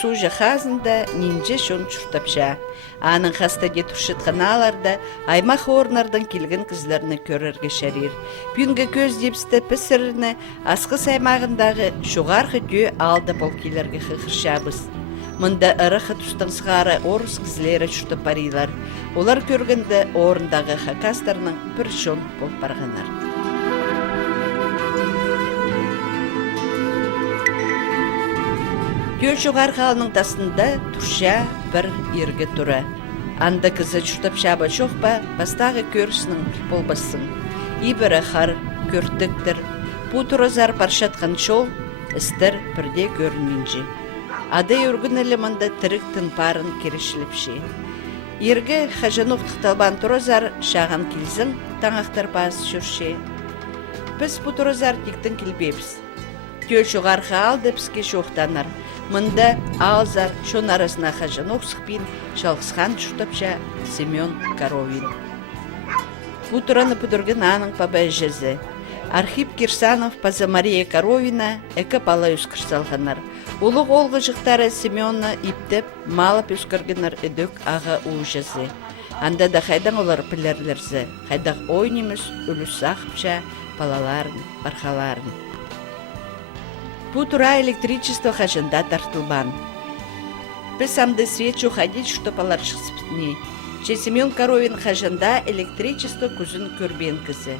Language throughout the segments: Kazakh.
су жахазында нинже шон чуртапша. Анын хастаге туршытқаналарда аймақ орнардан келген кызларны көрерге шарир. Пүнге көз депсті пісіріні асқыс аймағындағы шуғарғы кө алды полкилерге хықыршабыз. Мұнда ырықы тұстың сығары орыс кізлері чурты парилар. Олар көргенде орындағы хакастарының бір шон бол барғанар. Көл шуғар қалының тасында турша бір ерге тұры. Анда кызы чуртап шаба чоқпа, бастағы көрісінің болбасын. Ибірі қар, көрттіктір. Бұ тұрызар паршатқан шол, істір бірде көрінменжі. Ады үргін әлімінді тіріктін парын керешіліпші. Ерге қажануқ тұқталбан тұрызар шаған келзің, таңақтар баз жүрші. Біз бұ тұрызар тектін келбепіз. Көл шуғарға алды бізге шоқтанар. Мында алзар шон арасына қажануқ сұқпен жалғысқан чұртапша Семен Коровин. Бұ тұраны бұдырген аның паба жезі. Архип Кирсанов паза Мария Коровина әкі пала үскірсалғанар. Улық олғы жықтары Семенна иптеп, малып үскіргенер үдік аға ұжызы. Анда да қайдан олар пілерлерзі, қайдақ ойнеміз үліс сақпша балаларын, бархаларын. Бұ тұра электричество қажында тартылбан. Біз амды свечу ходить, что палар шықсыпсыне. Че Семен Коровин қажында электричество күзін көрбен кізі.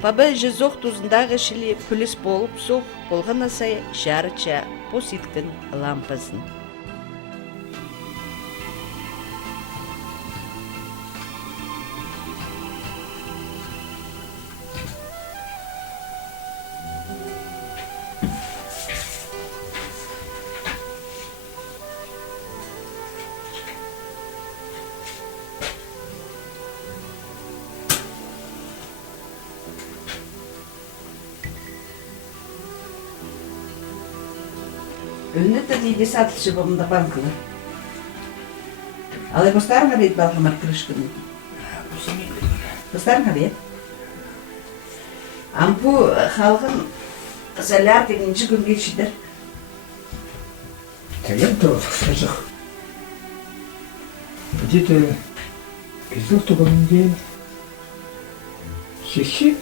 Пабы жызоқ тұзындағы шілі пүліс болып соқ болған асай жарыча поситкін лампасын. Önüne de değil satışçı babamda bankılar. Alay postarın arayıp balkamar kırışkını. Postarın arayıp. Ampu halkın zalar deninci gün geçidir. Tayyip de olacak. Где-то из этого недели. Шиши.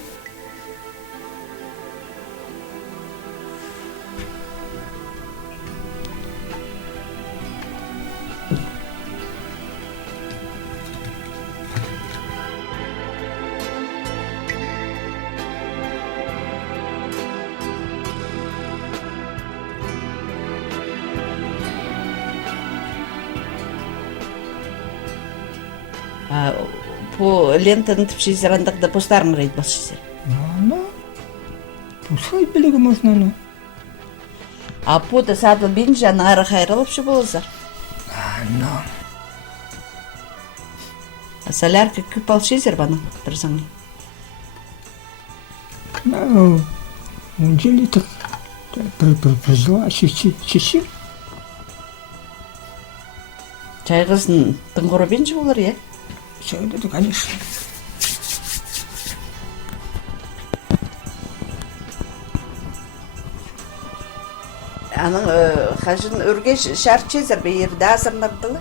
По лентаны тіпші зірандықда постарын рейд басшысыр. Ну, пускай білігі можна, ну. А по да садыл бен жаны ары қайрылыпшы болызар. Ну. А солярка күп алшызыр баны тұрсаңы. Ну, он делит призла, шиши. Чайғызын тыңғыры бен жы болыр, е? Все это, конечно. Аның қажын өргеш шарчезір бейірді азырнардылы.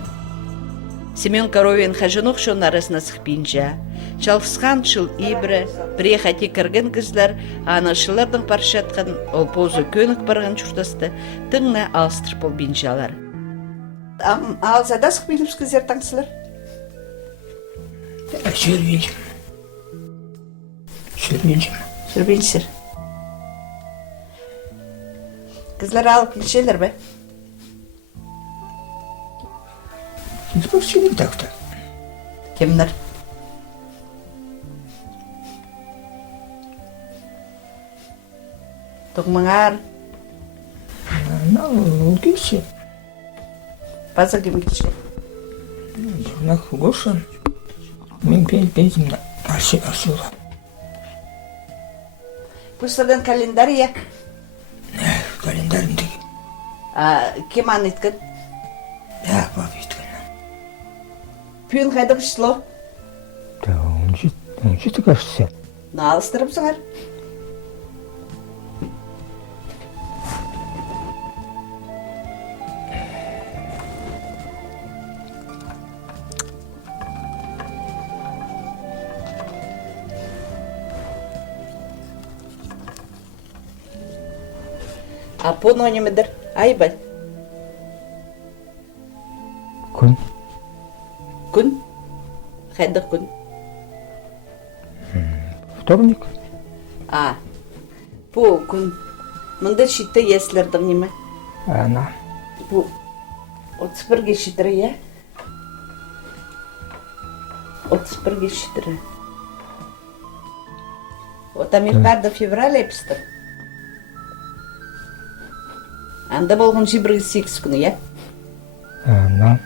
Семен Коровин қажын оқшон арасына сықпинжа. Жалғысқан шыл ибірі, приехати кірген кізлер, анышылардың паршатқан ол позы көнік барған чұртасты тыңна алыстыр бол бинжалар. Алзада сықпиліпс кізер таңсылар? Сürбенчим. Сүрбеншір. Кізлер алып келшелер бе? Спасибо так-то. Кемдер? Тоқмаңар? Ну, он келсе. База кем келше? Нақ Гоша. Мен пензім ашуға. Пұстырдан календария? Календарымдегі. Кем ан еткен? Бап еткен. Пүйін қайда қышло? Да, он жеті кажется. Алыстырып сыңар? Апон ойнемедір? Айбай. Күн. Күн? Қайда күн? Вторник. Бұл күн. Мұнда шитті еслердің неме? Ана. Бұл 31-ге шитірі, я? 31-ге шитірі. Ота меркада февраль епістір. Анда болғын 28 күні, я? Ана.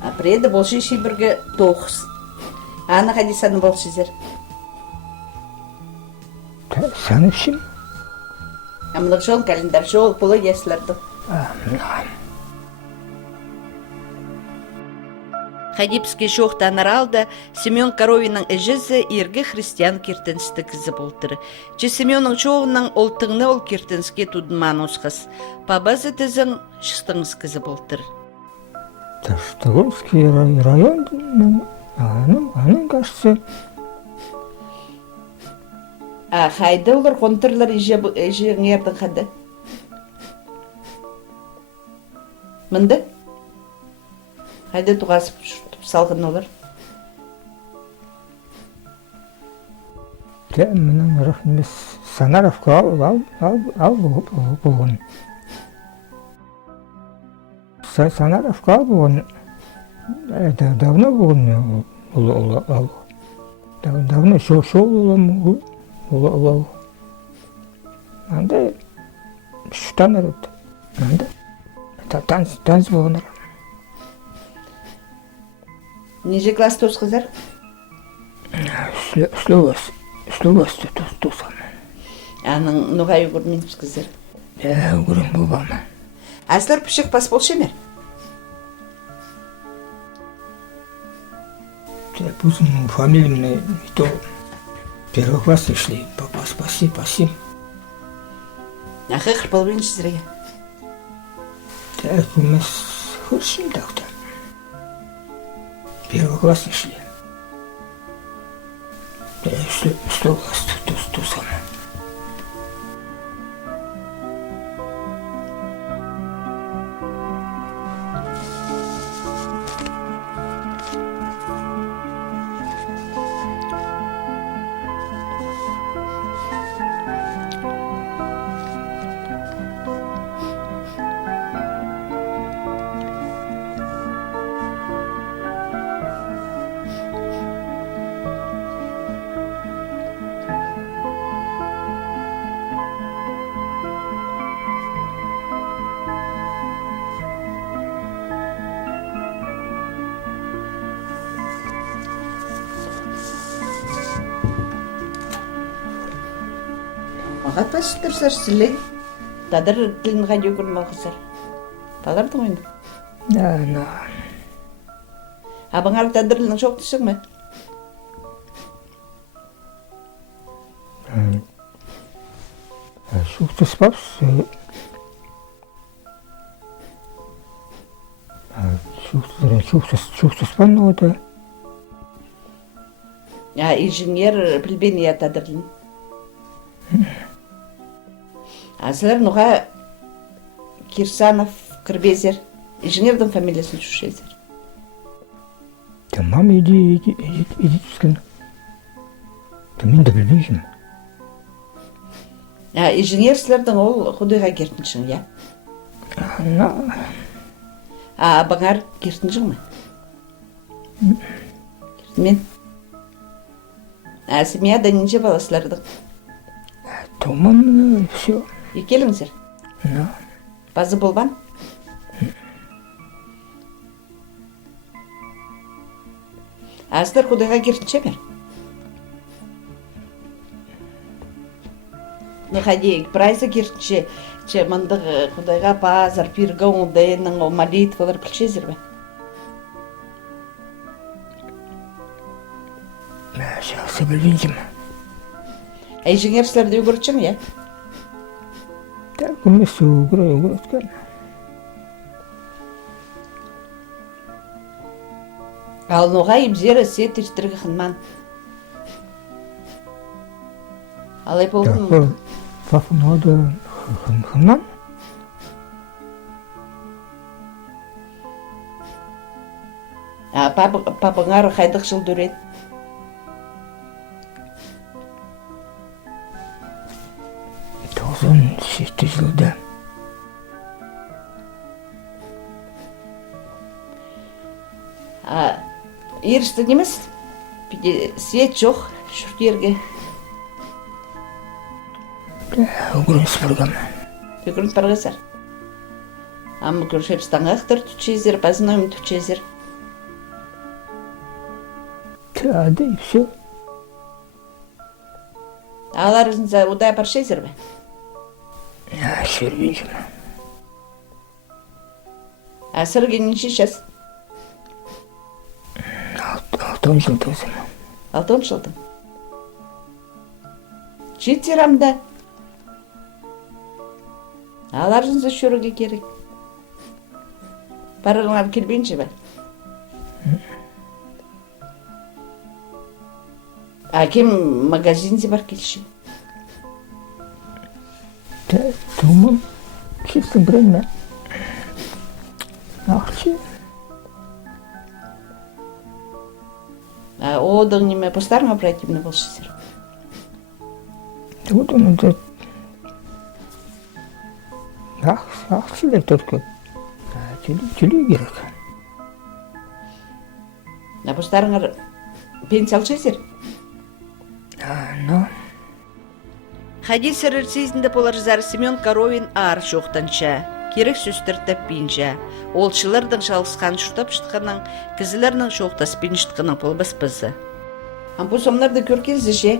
Апреда болшы 21-ге 9. Ана қайда саны болшызыр? Sanıp şimdi. Амлық жол календар, жол бұлы еслерді. Хадипский жоқтан аралда Семен Коровинның әжізі ергі христиан кертінсті кізі болтыры. Че Семенның жоғының олтыңны ол кертінске тудынман осқыз. Пабазы тізің шыстыңыз кізі болтыры. Таштагольский район, анын кажется. Қайды олар қонтырлар ежеңердің қады? Мінді? Қайды туғасып салғын олар? Менің рахмес Санаровқа ал болған. Санаровқа болған. Давно болған ол. Давно шоу болған. Ол. Анда шутан народ. Анда танц болған. Неже класс тоз қызар? Словосты тосам. Аның нұғай үгірменіз қызар? Үгірім болбам. Аслар пішік пас болшы мер? Пусть фамилия то первый класс шли. Спасибо. Ақы қырпал бен шызырға? Так, у нас хорошо так-то. Первый класс шли. Что класс то самое. Мағат пас тұрсар сілен. Тадыр тілін қайды өкірін малқысар. Талардың ойында? Да. Абыңар тадыр тілін жоқ түсің ме? Шуқты спапс. Шуқты спан ода. Инженер білбен я тадыр тілін. Асылар нұға Кирсанов Кірбезер. Инженердің фамилиясын шушезер. Tamam, иди түскен. Мен де білмеймін. Инженерсілердің ол құдыға кертіншің, я? Абыңар кертіншің ме? Кертімен? Семьяда ненше баласылардың? Томан, все. Екеліңіздер? Базы болбан? Асылар құдыға кертінше бер? Нұқадейік, прайзы кертінше, мындық құдайға базар, пирға оңдайының молитвалар білшезір бе? Жақсы білмеймін. Инженерсілерді өгіртшің, я? Так, көмесі өгірткен. Ал нұға емзері сет іштіргі қынман. Алай болдың Дақы сафын ода хыннан. Папаңар қайдық жыл дүрет? Тоғызын шешті жылда. Ерісті немес? Свет жоқ шүртерге. Өгірін сыпырғам. Бүгін парғазар. Амы көршепстаңақтыр түчезер, базыным түчезер. Тады и все. Аларыңызда удай паршезер бе? Шервенчим. Сыргенінші шас? 6 жыл тозым. 6 жылдың. Жетерамда. Аларыңызда шөруге керек. Паралыңар келбейінші бе? Кем магазинде бар келші? Думам, чисто время. Ақчы. Одан неме постарың оперативный болшысыр? Вот он это... Ақчылар только. Жүлі керек. Постарыңар пенсия алшысыр? Но... Хадис сырырсызында поларызар Семен Коровин ар шоқтанча, керек сөстіртіп бейінча, олшылардың шалысқан шұртап шытқанын, кізілерінің шоқтас бейін шытқанын полбас-бызы. Ампусомларды көркезіше,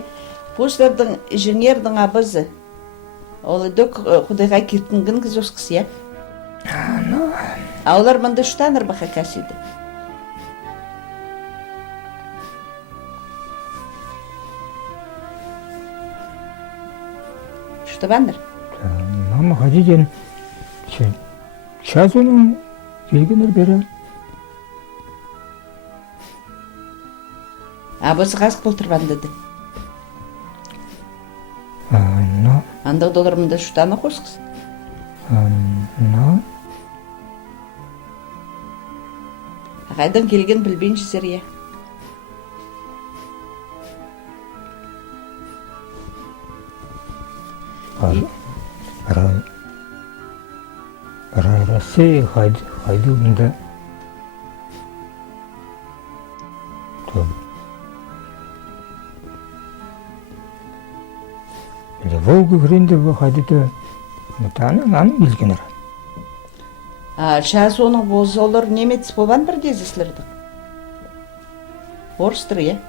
пустардың инженердің абызы, олы дөк құдайға кертінгін кіз осқысы, я? Олар мында шутаныр бақа кәседі. Что бандыр? Мама хадиден час оның келгенер бері. Абысы қасық болтыр бандады. Но... $10 долларымында шутаны қосқыз? Но... Қайдан келген білбейін жесер, я? Россия хайдуында Волга гринде хайдыды аны билгенер. Шаз оның болсы олар немец болған бір дезіслерді? Орыстыр, я?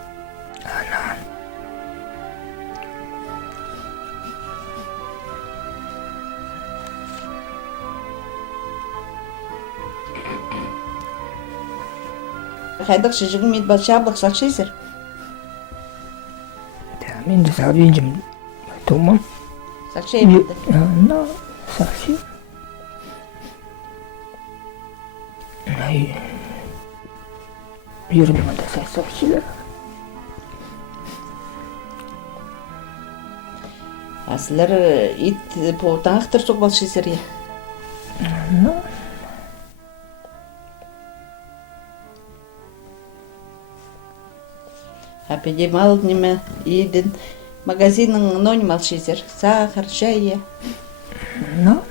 Қайдық шыжығын мен балшабылық сақшайсыр? Мен де сағденжім тұмым. Сақшай беді? Но, сақшай. Бердім анда сақшайлар. Асылар ит поутаңақтыр соқ балшайсыр, я? Но... Апеде мал неме едін магазинның нон малшайсыр, сахар, чай, я? Но...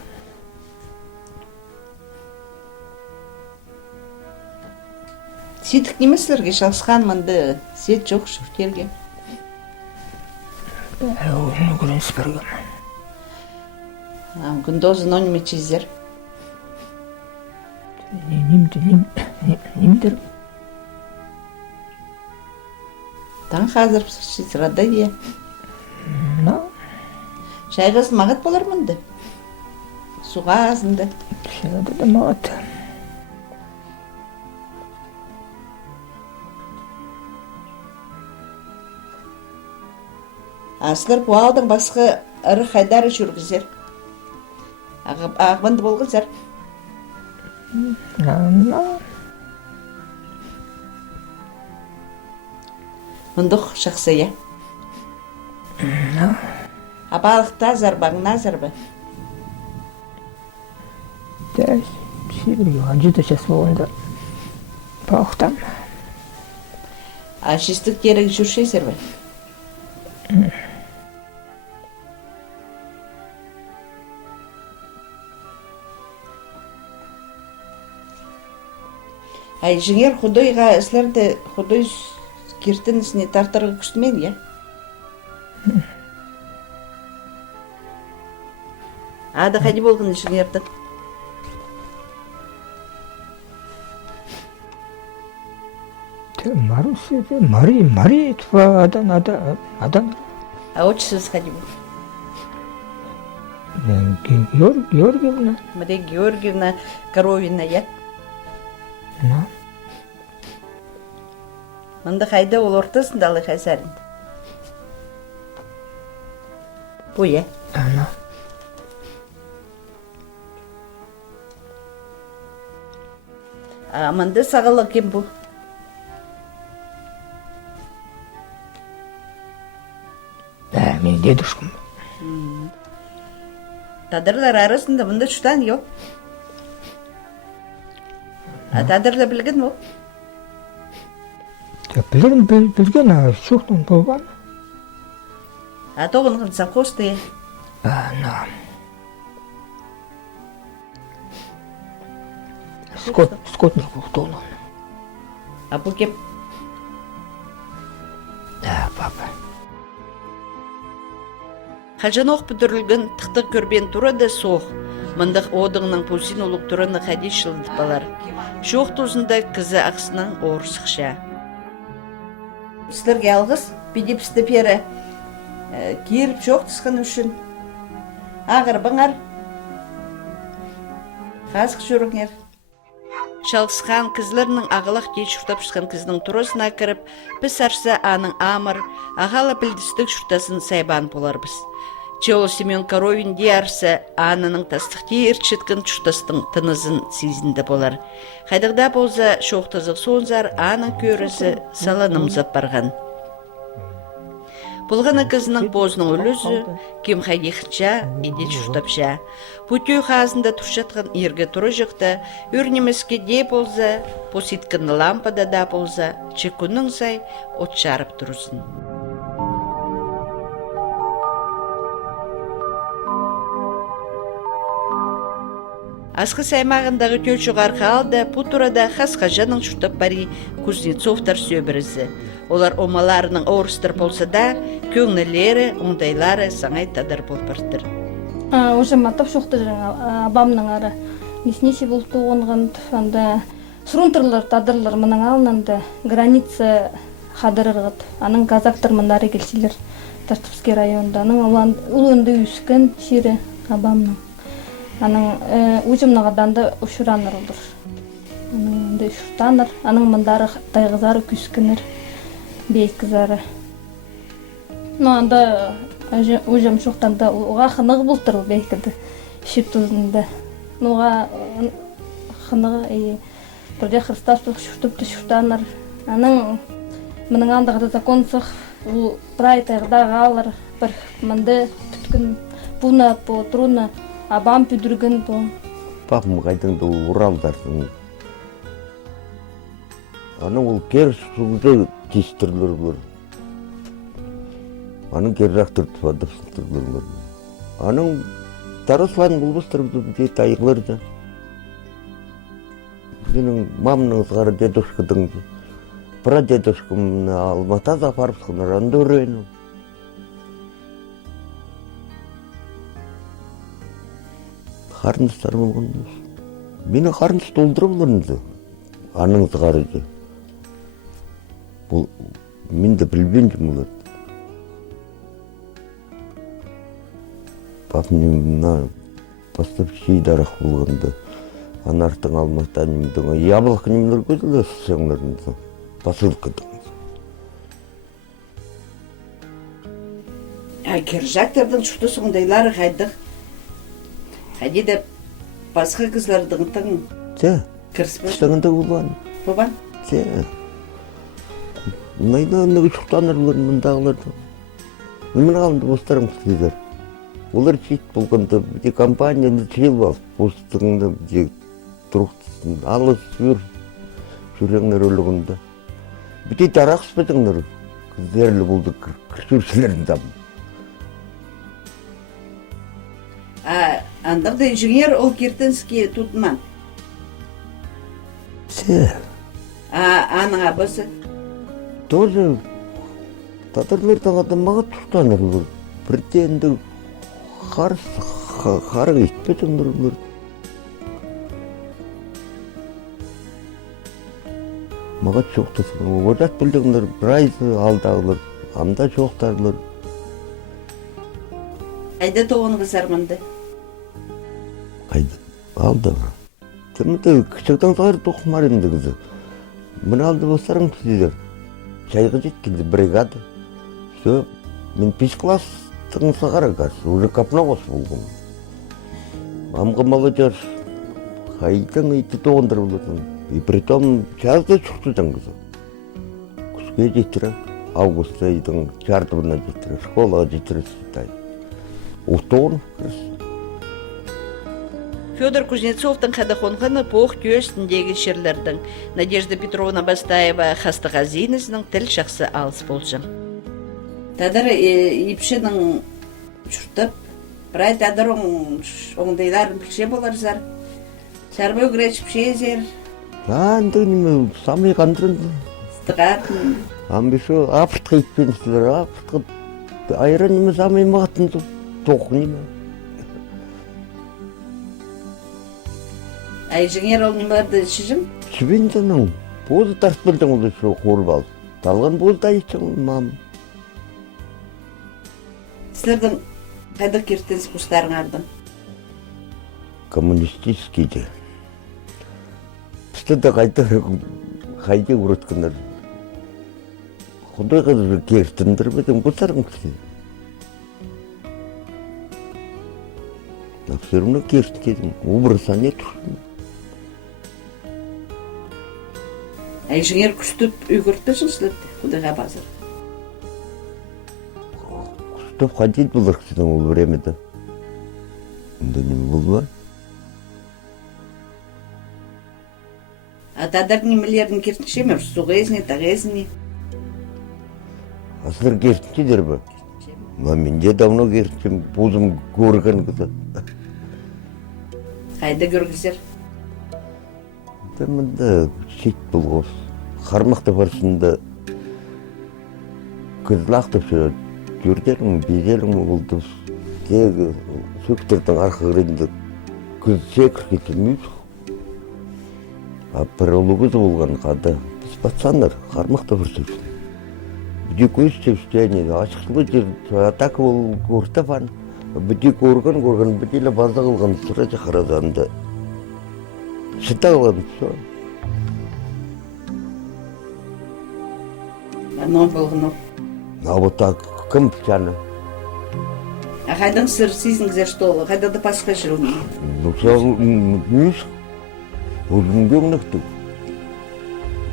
Сетік немесілерге шалысқан мұнды сет жоқ шүртерге? Оны көрін сыпырғам. Күндозы нон мечезер? Немдер. Таң қазір сырада, я? Но... Шайғыз мағыт болар мұнды? Суға азынды? Шайғады да мағыт. Асылар пуалдың басқы ұры қайдары жүргізер? Ағбанды болғызар? Но... Мұндық шақсы, я? Но... Балықта азар ба, назар ба? Да, сибирге ажыда час болгондо бактам. Жистік керек жүршесер ба? Жеңер худойға ислерді худой кертінісіне тартырғы күштімен, я? Ады қайды болғын жеңерді? Маруся, Мария, това Адан. Отчествосы қайды бол? Георгиевна. Мария Георгиевна Коровина, я? Мында қайда ол ортасында алы қайсарында? Бұл, я? Мында сағалы кем бұл? Мен дедушкам. Тадырлар арасында мында чутан yok. Тадырла білген ол? Білген, шоқтан болған. Тоғынғын сақосты, я? Скотный болған. Бұл кем? Да, папа. Қажаноқ бүдірілген тықтық көрбен тұрады соқ. Мындық одыңның пусин олық тұрыны қади шылдып балар. Шоқ тұзында кізі ақсынан орысықша. Сілерге алғыз, бедепсті пері керіп жоқ тұсқын үшін. Ағыр бұңар. Қазық жүріңер. Шалқысқан кізлерінің ағылақ кей шұртап шыққан кізінің тұрысына кіріп, біз арса аның амыр, ағала білдістік шұртасын сайбан боларбыз. Чеол Семен Коровин диярсы анының тастықты ерчеткін шұртастың тынызын сезінді болар. Қайдығда болса шоқтызық сонзар аның көрісі саланымзап барған. Бұлғаны кізінің бозының өлізі, кем қайдеқча, едет шұртапша. Путей қазында тұршатқан ерге тұры жықты, өрнемеске де болса, поситкіні лампада да болса, чекунның сай от жарып тұрысын. Асқы саймағындағы көлші ғарқа алды, путурада қасқа жаның шұртап бари Кузнецовтар сөбірізі. Олар омаларының орыстыр болса да, көңнілері, оңдайлары саңай тадар болпыртыр. Уже матап шоқты жаңа абамның ары. Неснесе бұл туғынған тұфанда сұрынтырлар, тадырлар мұның алынанды граница қадырырғыд. Аның казактар мұндары келсілер Тартыпский районда. Аның ұлынды үскен шері абамның. Аның ұжымнағаданды ұшыраныр олыр. Аның ұнды ұшыртаныр. Аның мұндары тайғызары күскінір. Бейкізары. Анда ұжым шоқтанда ұға қынығы бұлтыр ол бейкіді. Шеп тұзында. Ұға қынығы бірде Христаспық шүртіпті шүртаныр. Аның мұның андағыда законсық прай тайғыдағы алыр. Бір мұнды түткін бұна по труна абам пүдіргін по. Папым қайдыңды Уралдардың. Аның ол керіс сұлды тестірлер бар. Аның керрақтыр тұфадырсылтырлер бар. Аның тарыслан бұлбыстырымды де тайғылырды. Менің мамның ызғары дедушкадыңды. Прадедушкамны Алмата запарыпсқаны ранды өрейну. Қарыныстар болған. Мені қарыныс толдырып оларынды. Аның ызғары де. Бұл мен де білбендім оларды. Папым поставщик дарах болғанда. Анартың алмастан немдің. Яблық немдер көзілі сөңлерінде. Посылкадың. Кержақтардың шұты соңдайлары қайдық. Қайде де басқа қызлардың тың кіріспі. Штаңында болған. Болған? Найда шұқтаныр болған мұндағыларды. Мен қалымды бостарым күтілдер. Олар шет болғанда бізге компанияны жел алып, постығында бізге тұрықтысын, алыс жүреңнер өлігінде. Бізге дарақс бітіңдер, күздерлі болды кіршіршілерін дам. Андағда инженер ол кертінске тұтман. Се. Аның абысы? Тоже татарлардан адамаға тұстаныр. Бірденді қарғы етпетіңдер олар. Маға çoқтысың. Оғат білдіңдер, бір айсы алдағылар, амда çoқтарлар. Айда тоғын қызармынды? Қайды, алдағыр. Тімді кішіктен сағыр тоқымар енді қызы. Мені алды болсарың сіздер. Чайға жеткенде бригада. Все, мен 5 класстың сағар қасы, уже капнағос болғым. Амға молодежь, қайдың үйті тоғындар болатын. И притом жазда шықтыдан қызы. Күшке жетірі, августа үйдің жардыбына жетірі, школаға жетірі сүйтай. Ұқтоғын кірісі. Федор Кузнецовтың қадақонғаны поқ түйесіндегі шерлердің Надежда Петровна Бастаева Хастағазинізінің тіл шақсы алыс болжым. Тадар епшінің жүртіп, бірай тадар оңдайларын білше болар зар. Сарбы өгіреч пшезер. Анды неме, самай қандырынды. Стығатын. Амбешо, апыртқа етпенсілер, апыртқа айран неме самай мағатынды, тоқ неме. Инженер ол немарды шыжым? Шыбендінің, бозы тарс білдің олды шо қорып алды. Талған бозды айтшың, мам. Сілердің қайда кертенс құштарын ардың? Коммунистическийді. Пісті де қайда ұрыткандар. Құдай қазір кертіндір бәдің бұсарың кісі. Все равно кертін кедім, обраса не тұрсын. Инженер күштіп үйгіртпесің сілерді, құдайға базыр. Күштіп қадет болар кісінің ол времеда. Онда неме болма? Тадар немелердің кертінше ме? Суғезіне, тағезіне? Асылар кертінше дер ба? Менде давно кертінше, бозым көрген кісі. Қайда көргізер? Мында шет болғыз. Қармақты барсында кызлақты жүрдерің, безерің болды. Тегі сөктердің арқы қырында күз секір кетілмейді. Бір ұлы күзі болған қады. Біз пацандар қармақты барсында. Бүде көз севштені, ашықшылы жер, атака ол көртапан. Бүде көрген, бүделі база қылған сұра жақаразанды. Шыта қылған, все. Анау болғыну. А вот так, кім пчаны? Қайдан сыр сезіңізер штолы, қайдады пасқа жүру? Ну, сол, нүйіс, өзімге өңнікті.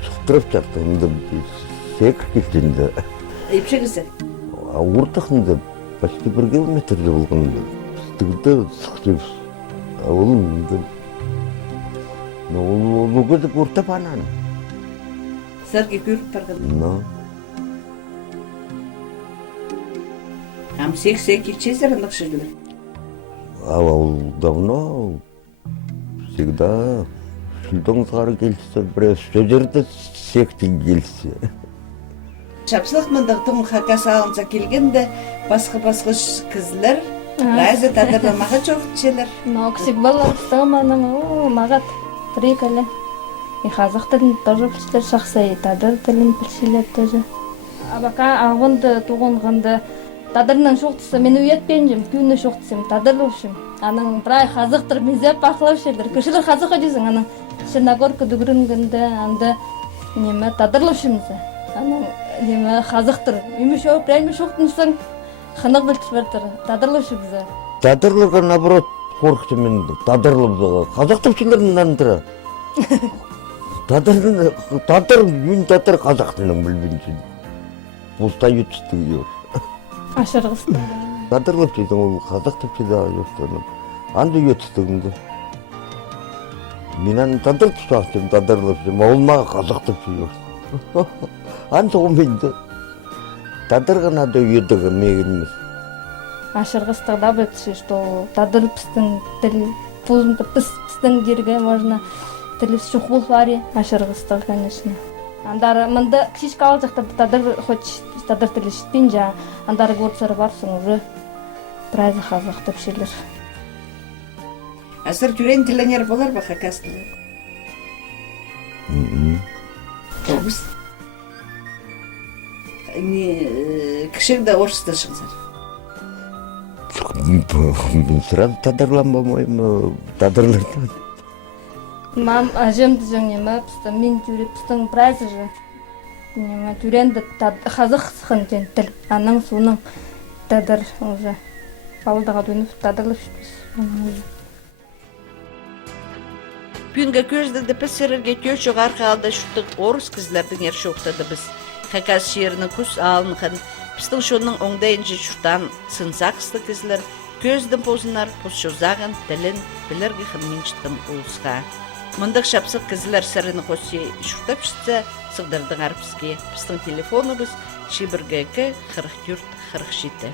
Шықтырып жақты, онда секір кеткенді. Епшегізі? Ортақында почти 1 километрде болғанда. Стігді сұқтып. Олымды. Ол көзі көртіп ананы. Сәрге көріп барған? Но. Ам сек-сек кечезер андық шырлы? Ол давно всегда шүлдің сғары келісі, біраз сөздерді сектің келісі. Шапсылық мындықтың хакасы алынса келгенде басқы-басқы кізлер, райзы тадырламаға жоқ тшелер. Ноксик балар стаманың, мағат приколі. И қазақ тілін тоже піштер шақсай, тадыр тілін пілшілер тоже. Абака ағынды туғынғынды тадырның шоқтысы мен уетпен жем, күнні шоқтысым, тадырлышым. Аның прай қазықтыр мезеп бақылаушылар. Кішілер қазық өдесің, аның Шынагорка дүгірінгінді, анды неме тадырлышымызы. Аның неме қазықтыр. Үймешеу, прәйме шоқтынсың, қынық білтіш бәртір, тадырлышымызы. Тадырлыға, наоборот, қорқышы мен тадырлымызыға. Қазақтың тұра. Тадыр, мен тадыр қазақтының білбеншін. Пустай үтісті үйер. Ашырғысты. Тадырлап жейдің, ол қазақ деп жейді жоқтанып. Анды өтістігімді. Мен аны тадырлап жейдім, тадырлап жейдім, ол маға қазақ деп жейді. Аны соғым бейді. Тадырған ады өйдігі мегінміз. Ашырғыстығда бетші, что тадырпыстың тіл, пузымды пыстың жерге можно тіліс шуқ бұл вари, ашырғыстығы, конечно. Андары, мында кішішкі алы жақта тадыр, хоть тадыр тілі шітпен жа, андары көрсері барсың, уже біразы қазақ деп шелер. Азыр түрен тілінер болар ба хакас тілі? Болбыз. Кішіңді орысты шығызар. Мен сразу тадырланбамайым, тадырлардан. Мам, ажемді жаңема, мен түрі пыстың біразы жа. Түренді қазақ сықын тен тіл, аның суның тадыр уже. Балдаға дөніп тадырлып шүтпіз. Пүнгі көздіді пісірірге көш жоғар қалды шүттік орыс кізлердің ер шоқтады біз. Хакас шерінің күс алынған, пістің шоның оңдайынжы шүртан сынсақысты кізлер, көздің позынар пұс жозағын тілін білірге қынмен шыттым ұлысқа. Мұндық шапсық кізлер сіріні қосы шүртап шытса, сығдырдың арпызге. Пістің телефоны біз 212 44 47.